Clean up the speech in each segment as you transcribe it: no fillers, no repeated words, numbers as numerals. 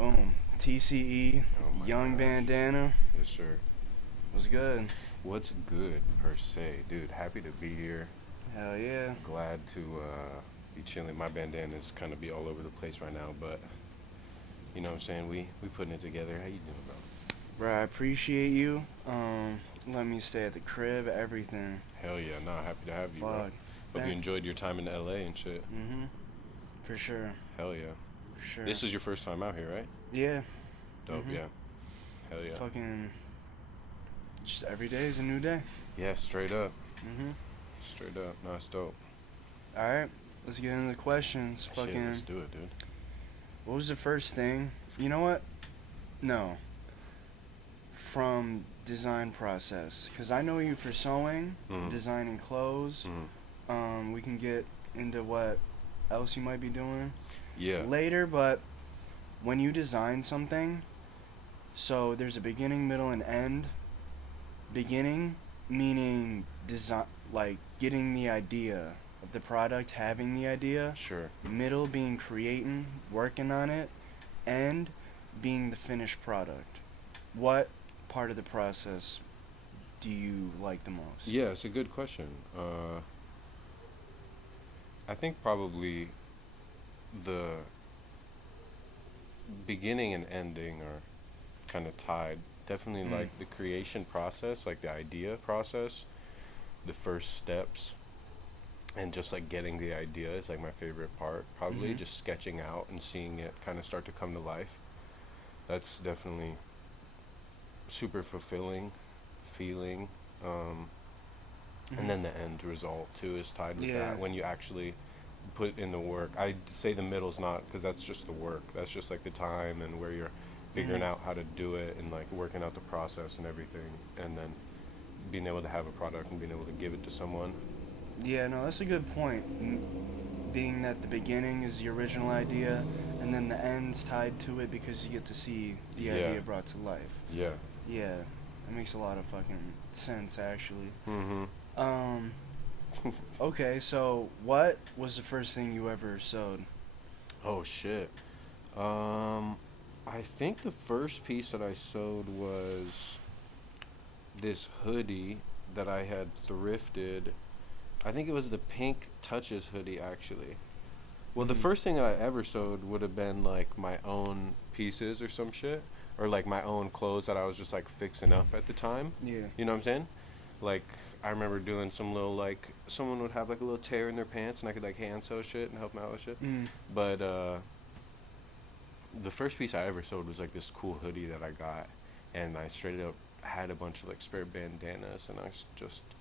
Boom. TCE, Oh my Young gosh. Bandana. Yes, sir. Was good. What's good per se, dude? Happy to be here. Hell yeah. Glad to be chilling. My bandana's kind of be all over the place right now, but you know what I'm saying. We putting it together. How you doing, bro? Bro, I appreciate you. Let me stay at the crib, everything. Hell yeah, nah. Happy to have you, bro. Fuck. Hope you enjoyed your time in LA and shit. For sure. Hell yeah. For sure. This is your first time out here, right? Yeah. Dope. Yeah. Hell yeah. Fucking. Just every day is a new day. Yeah. Straight up. Mhm. Straight up. Nah, it's dope. Alright. Let's get into the questions. Shit, Fucking. let's do it, dude. What was the first thing? You know what? No. From design process. Because I know you for sewing, designing clothes. We can get into what else you might be doing Yeah. later, but when you design something, so there's a beginning, middle, and end. Beginning meaning design, like getting the idea of the product, having the idea. Sure. Middle being creating, working on it. End being the finished product. What part of the process do you like the most? Yeah, it's a good question. I think probably the beginning and ending are kind of tied. Definitely like the creation process, like the idea process, the first steps, and just like getting the idea is like my favorite part. Probably just sketching out and seeing it kind of start to come to life. That's definitely super fulfilling feeling. And then the end result too is tied with that when you actually put in the work. I say the middle's not, because that's just the work. That's just like the time and where you're figuring out how to do it and like working out the process and everything, and then being able to have a product and being able to give it to someone. Yeah, no, that's a good point. Being that the beginning is the original idea, and then the end's tied to it because you get to see the idea brought to life. Yeah. Yeah, that makes a lot of fucking sense, actually. Okay, so what was the first thing you ever sewed? Oh shit. I think the first piece that I sewed was this hoodie that I had thrifted. I think it was the Pink Touches hoodie, actually. Well, the first thing that I ever sewed would have been like my own pieces or some shit, or like my own clothes that I was just like fixing up at the time. Yeah. You know what I'm saying? Like, I remember doing some little, like, someone would have like a little tear in their pants and I could like hand sew shit and help them out with shit. But the first piece I ever sewed was like this cool hoodie that I got, and I straight up had a bunch of like spare bandanas, and I just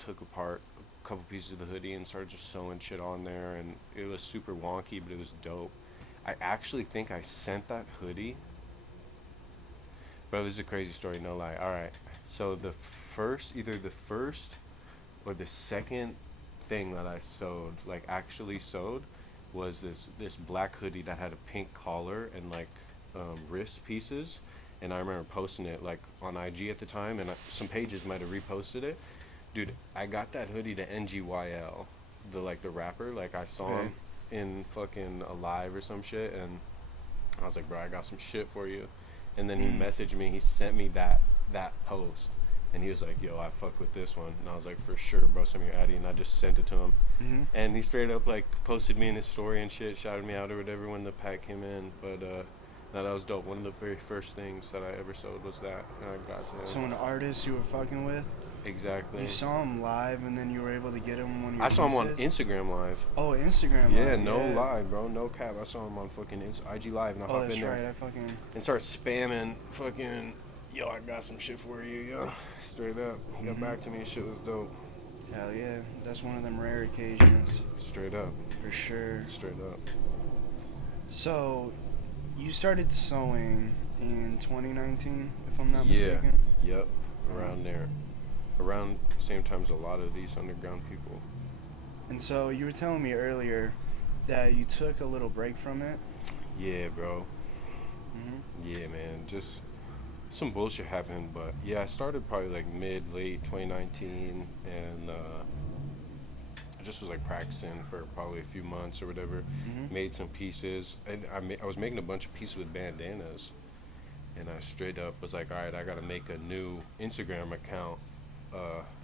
took apart a couple pieces of the hoodie and started just sewing shit on there, and it was super wonky, but it was dope. I actually think I sent that hoodie, bro. This is a crazy story, no lie. All right, so either the first or the second thing that I sewed, like actually sewed, was this black hoodie that had a pink collar and like wrist pieces, and I remember posting it like on IG at the time, and some pages might have reposted it. Dude, I got that hoodie to NGYL, the rapper. Like, I saw him in fucking Alive or some shit, and I was like, bro, I got some shit for you. And then he messaged me, he sent me that post, and he was like, yo, I fuck with this one. And I was like, for sure, bro, send me your Addy. And I just sent it to him. And he straight up like posted me in his story and shit, shouted me out or whatever when the pack came in. But no, that was dope. One of the very first things that I ever sewed was that, and I got to him. So an artist you were fucking with? Exactly. You saw him live, and then you were able to get him one of your I saw him on pieces? Instagram Live. Oh, Instagram Live. Yeah, no lie, bro. No cap. I saw him on fucking IG Live, and I hop in there and start spamming fucking, yo, I got some shit for you, yo. Straight up. He got back to me and shit was dope. Hell yeah. That's one of them rare occasions. Straight up. For sure. Straight up. So, you started sewing in 2019, if I'm not mistaken? Yep. Around there. Around the same time as a lot of these underground people. And so, you were telling me earlier that you took a little break from it? Yeah, bro. Yeah, man. Just some bullshit happened, but yeah, I started probably like late 2019, and I just was like practicing for probably a few months or whatever. Mhm. Made some pieces, and I was making a bunch of pieces with bandanas. And I straight up was like, all right, I gotta make a new Instagram account,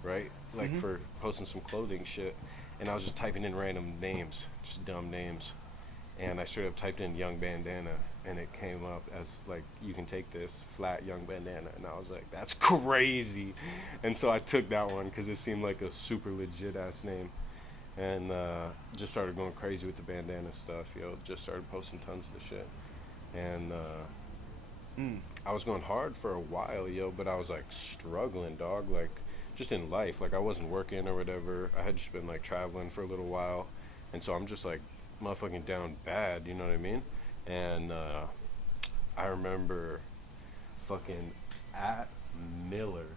right? Like Mhm. for posting some clothing shit. And I was just typing in random names, just dumb names. And I straight up typed in Young Bandana, and it came up as like, you can take this flat Young Bandana. And I was like, that's crazy. And so I took that one because it seemed like a super legit ass name. And just started going crazy with the bandana stuff, yo. Just started posting tons of the shit. And Mm. I was going hard for a while, yo, but I was like struggling, dog. Like, just in life. Like, I wasn't working or whatever. I had just been like traveling for a little while. And so I'm just like motherfucking down bad, you know what I mean? And I remember fucking at Miller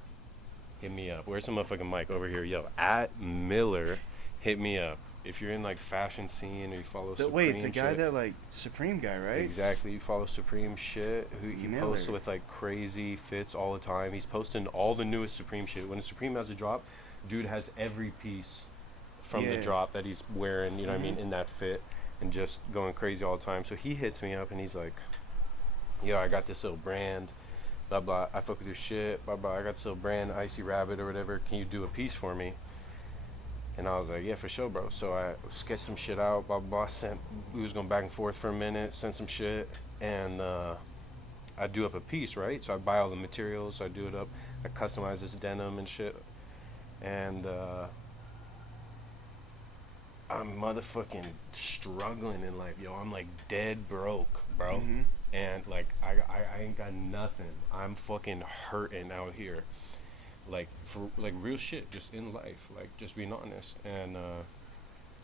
hit me up. Where's the motherfucking mic? Over here, yo. At Miller hit me up. If you're in like fashion scene or you follow Supreme Wait, the guy shit, that like Supreme guy, right? exactly, you follow Supreme shit. He Miller. posts with like crazy fits all the time. He's posting all the newest Supreme shit. When Supreme has a drop, dude has every piece from the Yeah. drop that he's wearing, you know what I mean, in that fit, and just going crazy all the time. So he hits me up and he's like, yo, I got this little brand, blah blah, I fuck with your shit, blah blah, I got this little brand, Icy Rabbit or whatever, can you do a piece for me? And I was like, yeah, for sure, bro. So I sketched some shit out, blah blah, we was going back and forth for a minute, sent some shit, and I do up a piece, right? So I buy all the materials, I do it up, I customize this denim and shit, and I'm motherfucking struggling in life, yo. I'm like dead broke, bro. Mhm. And like I ain't got nothing. I'm fucking hurting out here. Like for like real shit, just in life, like just being honest. And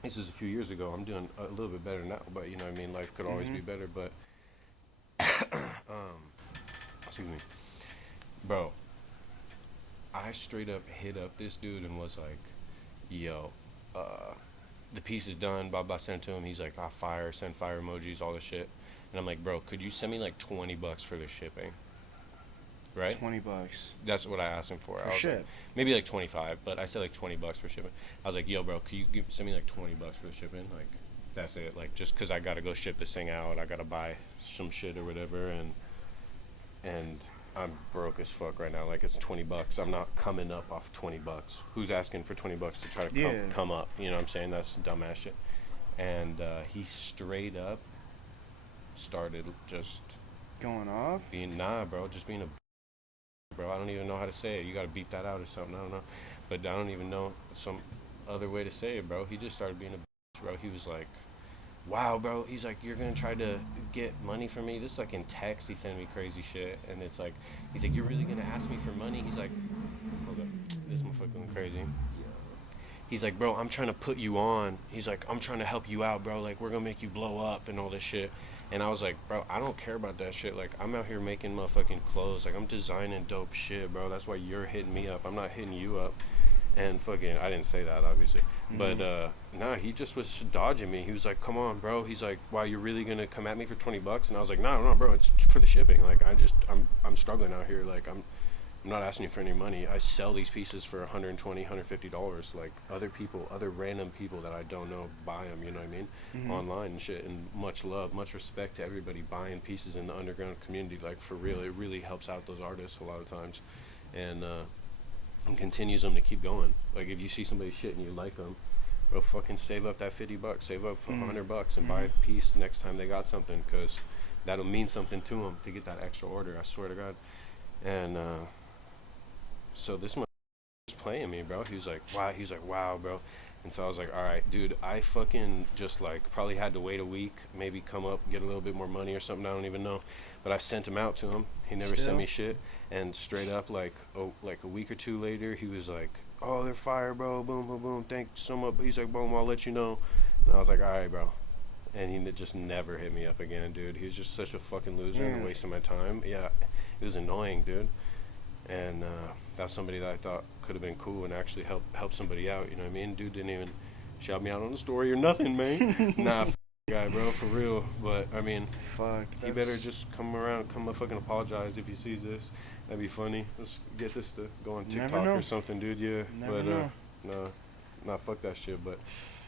this is a few years ago. I'm doing a little bit better now, but you know what I mean, life could always be better, but excuse me. Bro, I straight up hit up this dude and was like, yo, the piece is done, blah blah, sent it to him. He's like, ah, fire, send fire emojis, all this shit. And I'm like, bro, could you send me like $20 for the shipping? Right? $20 That's what I asked him for. I for was shit. like, maybe like 25, but I said like $20 for shipping. I was like, yo, bro, could you send me like $20 for the shipping? Like, that's it. Like, just because I gotta go ship this thing out, I gotta buy some shit or whatever, and I'm broke as fuck right now. Like, it's $20. I'm not coming up off $20. Who's asking for $20 to try to Yeah. come up? You know what I'm saying? That's dumbass shit. And he straight up started just Going off. being just being a bro. I don't even know how to say it. You gotta beep that out or something. I don't know, but I don't even know some other way to say it, bro. He just started being a bro. He was like, wow, bro. He's like, you're gonna try to get money from me? This is like in text. He sent me crazy shit, and it's like, he's like, you're really gonna ask me for money? He's like, hold up, this motherfucker going crazy. He's like, bro, I'm trying to put you on. He's like, I'm trying to help you out, bro. Like, we're gonna make you blow up and all this shit. And I was like, bro, I don't care about that shit. Like, I'm out here making motherfucking clothes. Like, I'm designing dope shit, bro. That's why you're hitting me up. I'm not hitting you up. And fucking, I didn't say that, obviously. But, nah, he just was dodging me. He was like, come on, bro. He's like, wow, you're really gonna come at me for $20? And I was like, no, bro, it's for the shipping. Like, I'm struggling out here. Like, I'm not asking you for any money. I sell these pieces for $120, $150. Like, other random people that I don't know buy them, you know what I mean? Online and shit. And much love, much respect to everybody buying pieces in the underground community. Like, for real, it really helps out those artists a lot of times. And continues them to keep going. Like, if you see somebody's shit and you like them, bro, fucking save up that $50, save up $100 and buy a piece next time they got something, because that'll mean something to them to get that extra order, I swear to God. And so this one was playing me, bro. He was like, wow, bro. And so I was like, all right, dude, I fucking just like probably had to wait a week, maybe come up, get a little bit more money or something, I don't even know. But I sent him out to him. He never sent me shit. And straight up, like a week or two later, he was like, oh, they're fire, bro, boom, boom, boom, thanks so much. He's like, boom, I'll let you know. And I was like, all right, bro. And he just never hit me up again, dude. He was just such a fucking loser and wasting my time. Yeah, it was annoying, dude. And that's somebody that I thought could have been cool and actually help somebody out, you know what I mean? Dude didn't even shout me out on the story or nothing, man. Nah, guy, bro, for real. But I mean, he better just come fucking apologize if he sees this. That'd be funny. Let's get this to go on TikTok or something, dude. Yeah, Never know. nah, fuck that shit. But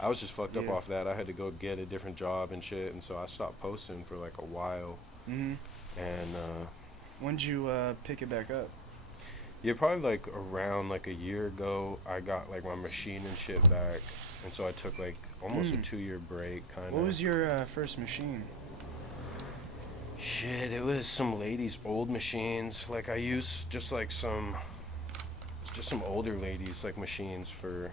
I was just fucked up Yeah. off that. I had to go get a different job and shit, and so I stopped posting for like a while. Mhm. And When'd you pick it back up? yeah, probably like around like a year ago, I got like my machine and shit back, and so I took like almost a 2-year break, kind of. What was your first machine? Shit, it was some ladies' old machines. Like I used just some older ladies like machines for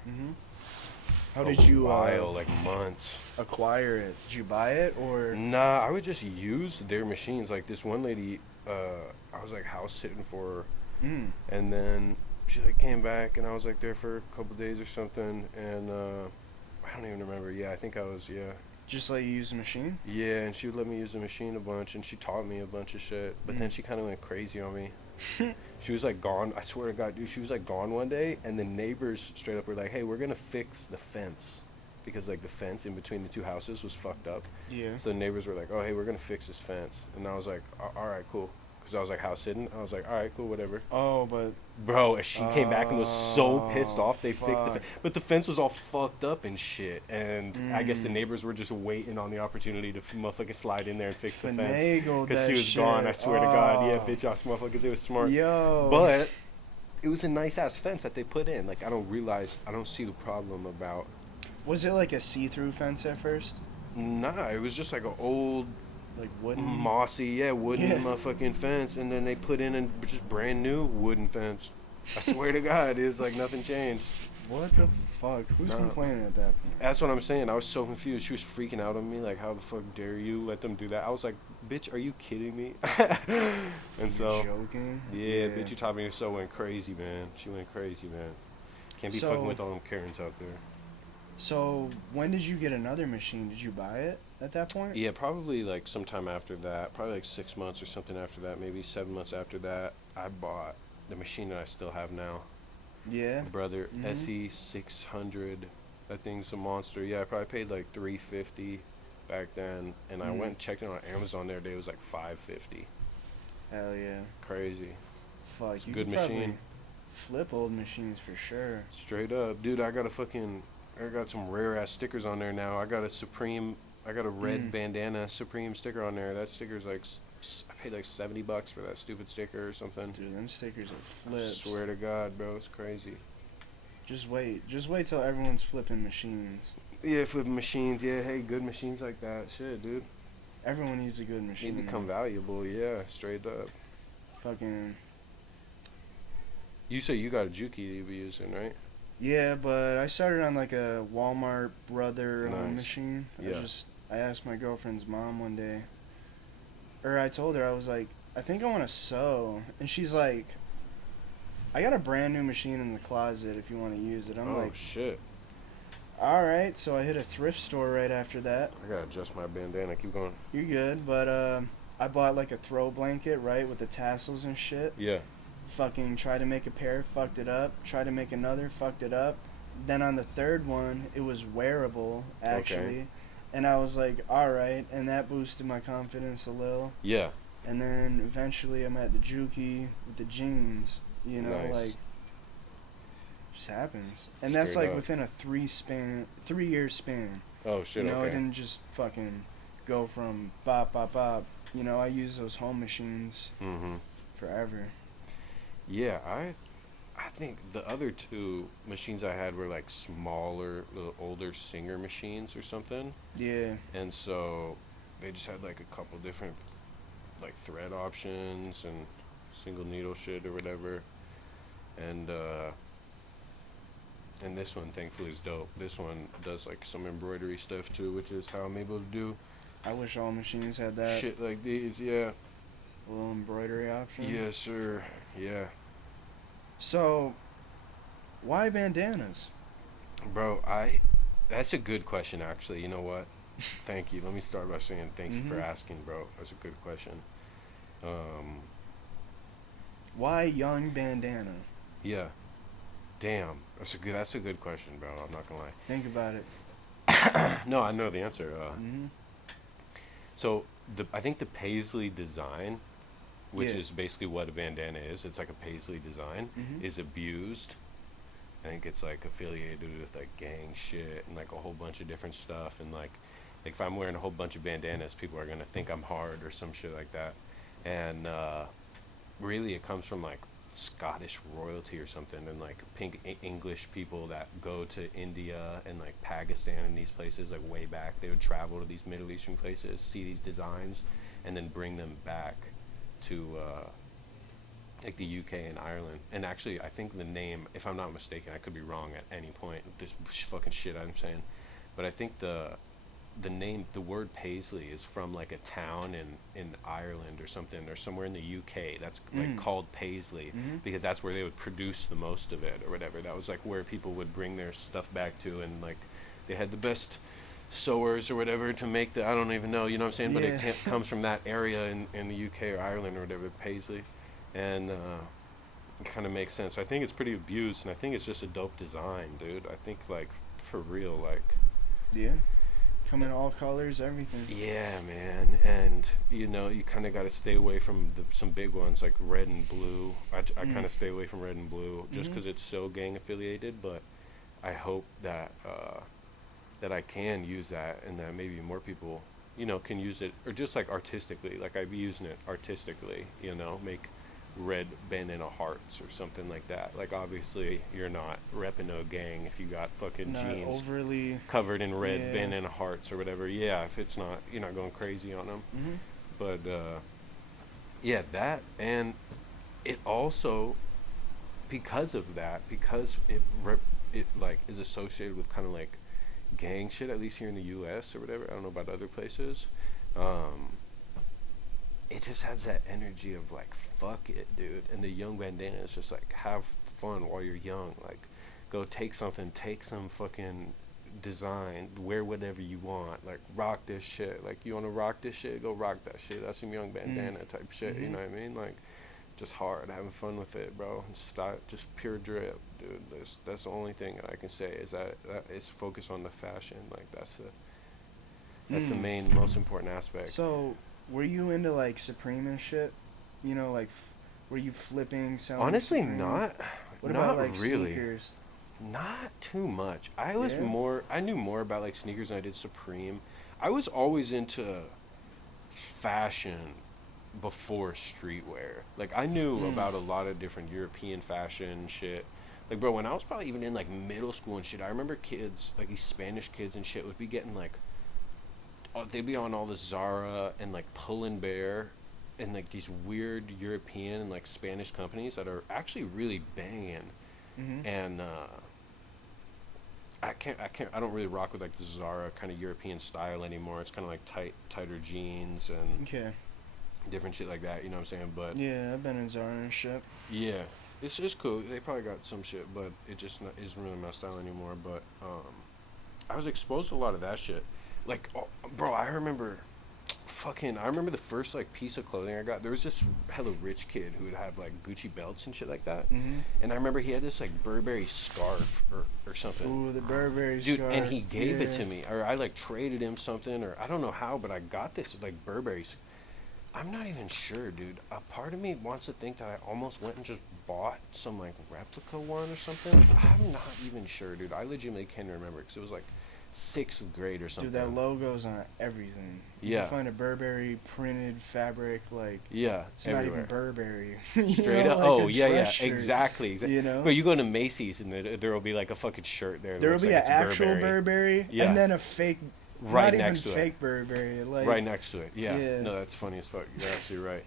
How a did you while, like months. acquire it? Did you buy it or? Nah, I would just use their machines. Like this one lady, I was like house sitting for her, and then she like came back, and I was like there for a couple days or something, and I don't even remember. Yeah, I think I was. Yeah. Just let you use the machine? Yeah, and she would let me use the machine a bunch, and she taught me a bunch of shit. But then she kind of went crazy on me. She was like gone. I swear to God, dude, she was like gone one day, and the neighbors straight up were like, "Hey, we're gonna fix the fence," because like the fence in between the two houses was fucked up. Yeah. So the neighbors were like, "Oh, hey, we're gonna fix this fence," and I was like, "All right, cool," because I was like house sitting. I was like, "All right, cool, whatever." Oh, but Bro, and she came back and was so pissed off. They fixed the fuck. fence, but the fence was all fucked up and shit. And I guess the neighbors were just waiting on the opportunity to motherfucking slide in there and fix the fence. finagled Because that she was shit. gone, I swear to God. Yeah, Oh. bitch ass motherfuckers, it was smart. Yo. But it was a nice ass fence that they put in. Like, I don't see the problem about. Was it like a see-through fence at first? Nah, it was just like an old, Like wooden? mossy, wooden Yeah. motherfucking fence. And then they put in a just brand new wooden fence. I swear to God, it's like nothing changed. What the fuck? Who's Nah. complaining at that point? That's what I'm saying. I was so confused. She was freaking out on me, like, how the fuck dare you let them do that? I was like, bitch, are you kidding me? And so, You're joking? yeah, bitch, you taught me so went crazy, man. She went crazy, man. Can't be So- fucking with all them Karens out there. So, when did you get another machine? Did you buy it at that point? Yeah, probably like sometime after that, probably like 6 months or something after that, maybe 7 months after that, I bought the machine that I still have now. Yeah. Brother, SE 600. That thing's a monster. Yeah, I probably paid like $350 back then, and I went and checked it on Amazon the other day. It was like $550. Hell yeah. Crazy. Fuck, you Good could probably machine. flip old machines for sure. Straight up, dude. I got some rare ass stickers on there now. I got a red Bandana Supreme sticker on there. That sticker's like, I paid like $70 for that stupid sticker or something. Dude, them stickers are flips. Swear to God, bro, it's crazy. Just wait till everyone's flipping machines. Yeah, flipping machines. Yeah, hey, good machines like that. Shit, dude. Everyone needs a good machine. Need to become valuable. Yeah, straight up. Fucking You say you got a Juki that you be using, right? yeah, but I started on like a Walmart brother Nice. machine. Yeah. I asked my girlfriend's mom one day, or I told her, I was like, I think I want to sew, and she's like, I got a brand new machine in the closet if you want to use it. I'm Oh like, shit! all right. So I hit a thrift store right after that. I gotta adjust my bandana. Keep going. You're good, but I bought like a throw blanket, right, with the tassels and shit. Yeah. Fucking tried to make a pair, fucked it up. Tried to make another, fucked it up. Then on the third one, it was wearable, actually. And I was like, alright. And that boosted my confidence a little. Yeah. And then eventually I'm at the Juki with the jeans. You know, Nice. like, just happens. And that's Straight like up. within a 3-year span. Oh shit. You know, it Okay. didn't just fucking go from bop, bop, bop. You know, I use those home machines forever. Yeah, I think the other two machines I had were like smaller, little older Singer machines or something, Yeah. and so they just had like a couple different like thread options and single needle shit or whatever, and this one thankfully is dope. This one does like some embroidery stuff too, which is how I'm able to do I wish all machines had that shit like these. Yeah. little embroidery option. Yes, sir. Yeah. So, why bandanas? Bro, that's a good question actually. You know what? Thank you. Let me start by saying thank you for asking, bro. That's a good question. Why young bandana? Yeah. Damn. That's a good question, bro. I'm not gonna lie. Think about it. No, I know the answer. So I think the paisley design, which Yeah. is basically what a bandana is, it's like a paisley design, is abused I think it's like affiliated with like gang shit and like a whole bunch of different stuff. And like if I'm wearing a whole bunch of bandanas, people are gonna think I'm hard or some shit like that. And really, it comes from like Scottish royalty or something, and like English people that go to India and like Pakistan and these places, like way back, they would travel to these Middle Eastern places, see these designs, and then bring them back to like the UK and Ireland. And actually, I think the name, if I'm not mistaken, I could be wrong at any point, this fucking shit I'm saying, but I think the name, the word paisley is from like a town in Ireland or something, or somewhere in the UK that's like called Paisley, because that's where they would produce the most of it or whatever. That was like where people would bring their stuff back to, and like they had the best sewers or whatever to make the, I don't even know, you know what I'm saying, but it comes from that area in the UK or Ireland or whatever, Paisley. And it kind of makes sense. I think it's pretty abused, and I think it's just a dope design, dude. I think like for real, like come in all colors, everything. Yeah, man. And you know, you kind of got to stay away from some big ones like red and blue. I kind of stay away from red and blue just because it's so gang affiliated. But I hope that that I can use that, and that maybe more people, you know, can use it, or just like artistically, like I'd be using it artistically, you know, make red bandana hearts or something like that. Like obviously you're not repping a gang if you got fucking not jeans overly covered in red bandana hearts or whatever. Yeah, if it's not, you're not going crazy on them. But yeah, that, and it also, because of that, because it like is associated with kind of like gang shit, at least here in the US or whatever, I don't know about other places, it just has that energy of like, fuck it, dude. And the young bandana is just like, have fun while you're young. Like, go take some fucking design, wear whatever you want. Like, rock this shit. Like, you want to rock this shit? Go rock that shit. That's some young bandana type shit, you know what I mean? Like, just hard, having fun with it, bro. Just pure drip, dude. That's the only thing that I can say is that it's focused on the fashion. Like, that's the main, most important aspect. So, were you into like Supreme and shit? You know, like, were you flipping, selling Honestly, Supreme? not. What not about like really. sneakers? Not too much. I knew more about like sneakers than I did Supreme. I was always into fashion before streetwear. Like, I knew about a lot of different European fashion shit. Like, bro, when I was probably even in like middle school and shit, I remember kids, like these Spanish kids and shit, would be getting like, they'd be on all this Zara and like Pull and Bear and like these weird European and like Spanish companies that are actually really banging. And I don't really rock with like the Zara kind of European style anymore. It's kind of like tighter jeans and different shit like that, you know what I'm saying? But yeah, I've been in Zara and shit. Yeah, it's just cool. They probably got some shit, but it just isn't really my style anymore. But I was exposed to a lot of that shit. Like, bro, I remember the first like piece of clothing I got. There was this hella rich kid who would have like Gucci belts and shit like that. And I remember he had this like Burberry scarf or something. Ooh, the Burberry dude, scarf. and he gave it to me, or I like traded him something, or I don't know how, but I got this like Burberry. I'm not even sure, dude. A part of me wants to think that I almost went and just bought some like replica one or something. I'm not even sure, dude. I legitimately can't remember because it was like 6th grade or something. Dude, that logo's on everything. Yeah. You find a Burberry printed fabric, like, it's everywhere. not even Burberry. Straight up. Like Exactly. You know? But you go to Macy's and there will be like a fucking shirt there. There will be like an actual Burberry, and then a fake, right not next even to fake Burberry. Like, right next to it. Yeah. No, that's funny as fuck. You're absolutely right.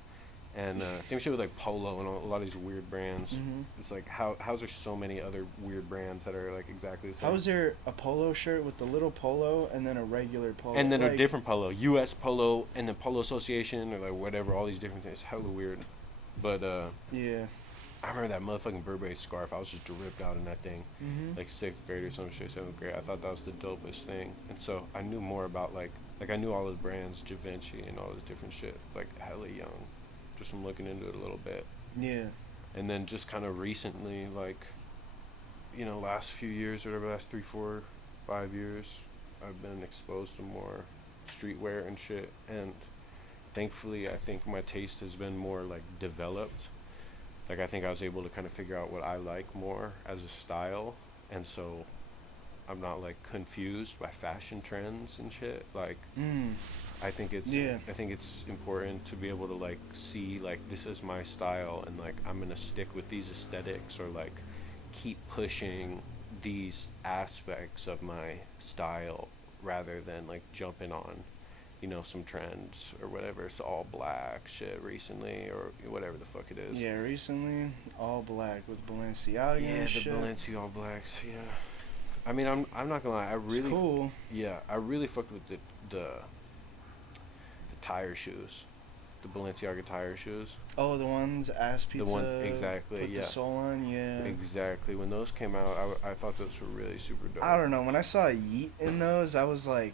And same shit with like Polo and a lot of these weird brands. It's like, how's there so many other weird brands that are like exactly the same? How is there a polo shirt with the little polo and then a regular polo? And then like, a different polo, U.S. Polo and the Polo Association or like whatever, all these different things. Hella weird. But yeah. I remember that motherfucking Burberry scarf. I was just dripped out in that thing, like 6th grade or some shit, 7th grade. I thought that was the dopest thing. And so I knew more about like I knew all the brands, Givenchy and all this different shit, like hella young. Just from looking into it a little bit. Yeah. And then just kind of recently, like, you know, last few years, or whatever, last 3, 4, 5 years, I've been exposed to more streetwear and shit. And thankfully, I think my taste has been more like developed. Like, I think I was able to kind of figure out what I like more as a style, and so I'm not like confused by fashion trends and shit. Like, I think it's important to be able to like see like this is my style, and like I'm gonna stick with these aesthetics, or like keep pushing these aspects of my style rather than like jumping on, you know, some trends or whatever. It's all black shit recently or whatever the fuck it is. Yeah, recently all black with Balenciaga and shit. Yeah, the Balenciaga all blacks. Yeah. I mean, I'm not gonna lie. I really it's cool. Yeah, I really fucked with the tire shoes, the Balenciaga tire shoes. Oh, the ones ass pizza. The one exactly. With Yeah. the sole on. Yeah. Exactly. When those came out, I thought those were really super dope. I don't know. When I saw Yeet in those, I was like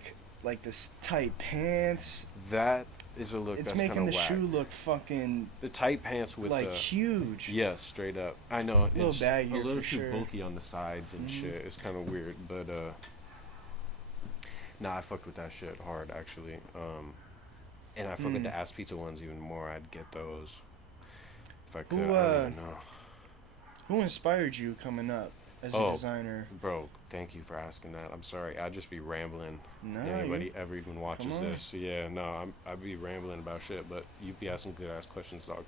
this tight pants. That is a look it's that's kind making of the whack. shoe look fucking The tight pants with like the huge. yeah, straight up. I know A little it's baggier a little for too sure. bulky on the sides and shit. It's kind of weird, but nah, I fucked with that shit hard actually. And I fuck with the ass pizza ones even more. I'd get those if I could. I don't even know. Who inspired you coming up as a designer? Bro, thank you for asking that. I'm sorry, I'd just be rambling. No, Anybody ever even watches come on. this? Yeah, no, I'd be rambling about shit, but you'd be asking good ass questions, dog.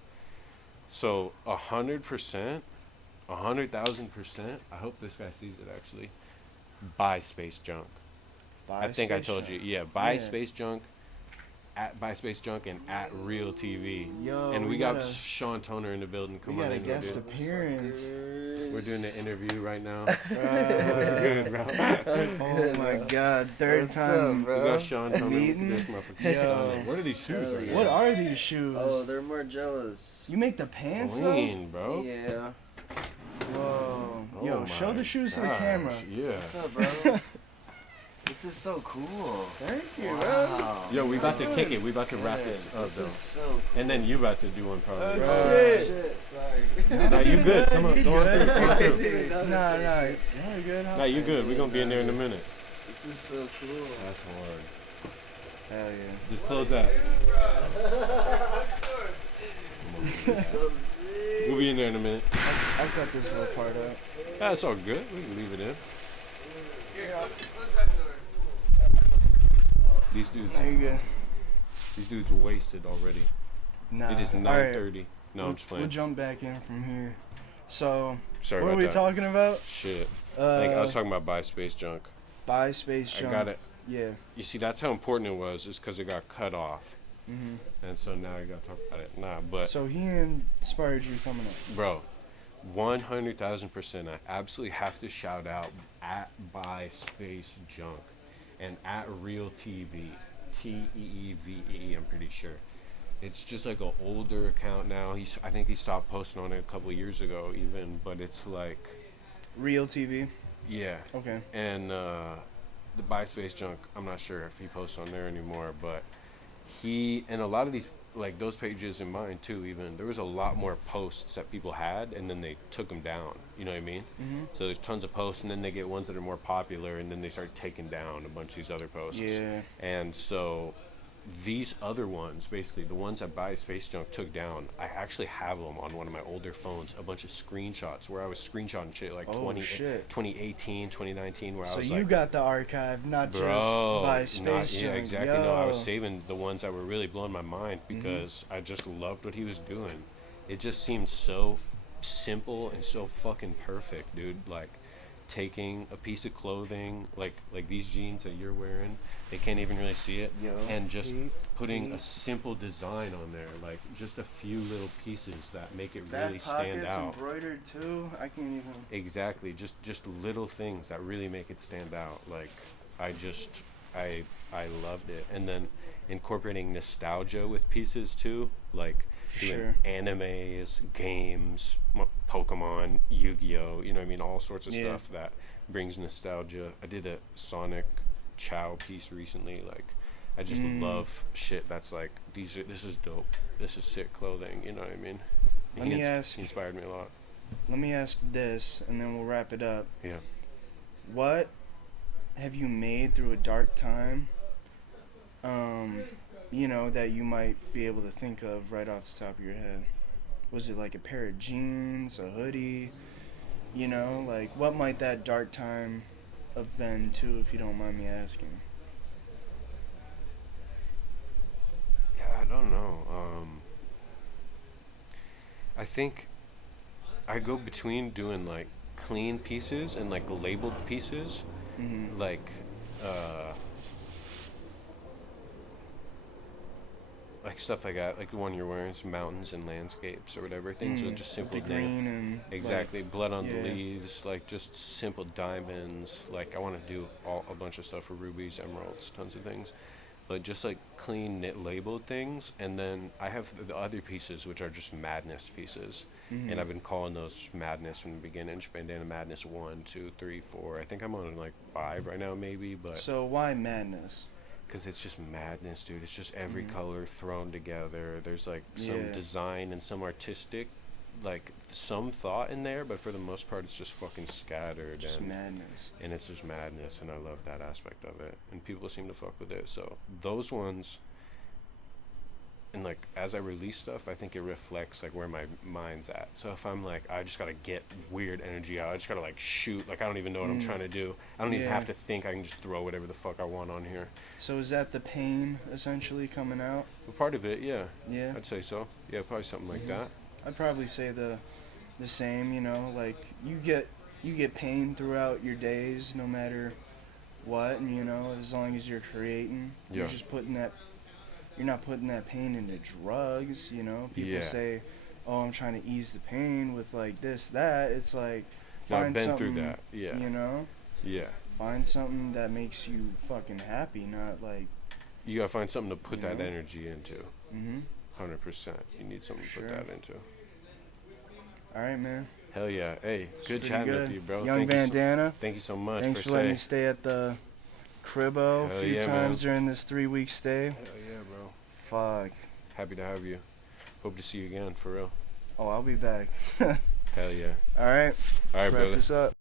So 100%, 100,000%. I hope this guy sees it actually. Buy Space Junk. I think I told you. Yeah, buy Space Junk. At Buy Space Junk and at Real TV. Yo, and we got Sean Toner in the building. Come on in, guest dude. appearance. We're doing an interview right now. What's good, bro? Oh my God, third What's time. up, bro? We got Sean Toner. Meeting? This motherfucker. What are these shoes? Hell Right yeah. What are these shoes? Oh, they're more jealous. You make the pants though? Clean, bro. Yeah. Whoa. Oh Yo, my show the shoes to the gosh, camera. Yeah. What's up, bro? This is so cool. Thank you, Wow. Yo, we about to kick it. We about to wrap this up, This though. is so cool. And then you about to do one, probably. Oh, Shit. shit. Sorry. Nah, you good. Come on, go on through. Go on through. Nah, you're good. Nah, you good. We're gonna be in there in a minute. This is so cool. That's hard. Hell yeah. Just close that. This is so sick. We'll be in there in a minute. I've got this little part up. That's all good. We can leave it in. These There you go. dudes are wasted already. Nah. It is All 9:30. No, I'm just We'll playing. jump back in from here. So, Sorry what about are we that. talking about? Shit. I was Uh, talking about Buy Space Junk. buy Space Junk. I got it. Yeah. You see, that's how important it was. Is because it got cut off, hmm and so now you got to talk about it. Nah, but So he inspired you coming up. bro, 100,000%. I absolutely have to shout out at Buy Space Junk and at Real TV. TEEVEE. I'm pretty sure. It's just like an older account now. I think he stopped posting on it a couple of years ago, even. But it's like, Real TV. yeah. Okay. And the Buy Space Junk, I'm not sure if he posts on there anymore, but he, and a lot of these, like those pages in mine too, even, there was a lot more posts that people had, and then they took them down, you know what I mean? Mhm. So there's tons of posts, and then they get ones that are more popular, and then they start taking down a bunch of these other posts. Yeah. And so these other ones, basically the ones that Buy Space Junk took down, I actually have them on one of my older phones, a bunch of screenshots where I was screenshotting shit like Oh, shit. 2018, 2019, where I So was you like, got the archive, not just buy Space Junk. yeah, exactly. Yo. No, I was saving the ones that were really blowing my mind because I just loved what he was doing. It just seemed so simple and so fucking perfect, dude. Like taking a piece of clothing, like these jeans that you're wearing, they can't even really see it, Yo, and just Pete, putting a Pete. simple design on there, like just a few little pieces that make it That really stand pocket's out. embroidered too. I can't even. Exactly, just little things that really make it stand out. Like I loved it, and then incorporating nostalgia with pieces too, like doing Sure. animes, games, Pokemon, Yu-Gi-Oh, you know what I mean, all sorts of Yeah. stuff that brings nostalgia. I did a Sonic Chow piece recently. Like I just love shit that's like this is dope, this is sick clothing, you know what I mean? Let me ask- He inspired me a lot. Let me ask this, and then we'll wrap it up. Yeah. What have you made through a dark time? You know, that you might be able to think of right off the top of your head. Was it like a pair of jeans, a hoodie? You know, like what might that dark time have been too, if you don't mind me asking? Yeah, I don't know. I think I go between doing like clean pieces and like labeled pieces, Mm-hmm. uh, like stuff I got, like the one you're wearing, some mountains and landscapes or whatever. Things with just simple the green and exactly, blood on the yeah. leaves, like just simple diamonds. Like I want to do a bunch of stuff for rubies, emeralds, tons of things, but just like clean knit labeled things. And then I have the other pieces which are just madness pieces, Mm-hmm. and I've been calling those madness from the beginning. Bandana Madness 1, 2, 3, 4. I think I'm on like 5 right now, maybe, but So why madness? because it's just madness, dude. It's just every Mhm. color thrown together. There's like some Yeah. design and some artistic, like some thought in there, but for the most part, it's just fucking scattered, Just madness. and it's just madness, and I love that aspect of it. And people seem to fuck with it. So those ones, and like as I release stuff, I think it reflects like where my mind's at. So if I'm like, I just gotta get weird energy out, I just gotta like shoot, like I don't even know what I'm trying to do. I don't even Yeah. have to think. I can just throw whatever the fuck I want on here. So is that the pain essentially coming out? But part of it, yeah. Yeah. I'd say so. Yeah, probably something like that. I'd probably say the same, you know, like you get pain throughout your days no matter what, and you know, as long as you're creating, you're Yeah. just you're not putting that pain into drugs, you know. People Yeah. say, "Oh, I'm trying to ease the pain with like this, that." It's like No, I've find been something, through that. Yeah. you know, Yeah. find something that makes you fucking happy, not like, You gotta find something to put You that know? energy into. mhm. 100%. You need something to Sure. put that into. All right, man. Hell yeah. Hey, good Pretty chatting good. with you, bro. Young Thank you so- Bandana. Thank you so much. Thanks per for letting se. me stay at the cribbo Hell a few yeah, times man. during this 3-week stay. Hell yeah, bro. Fuck. Happy to have you. Hope to see you again, for real. Oh, I'll be back. Hell yeah. All right. All right, Wrap brother. this up.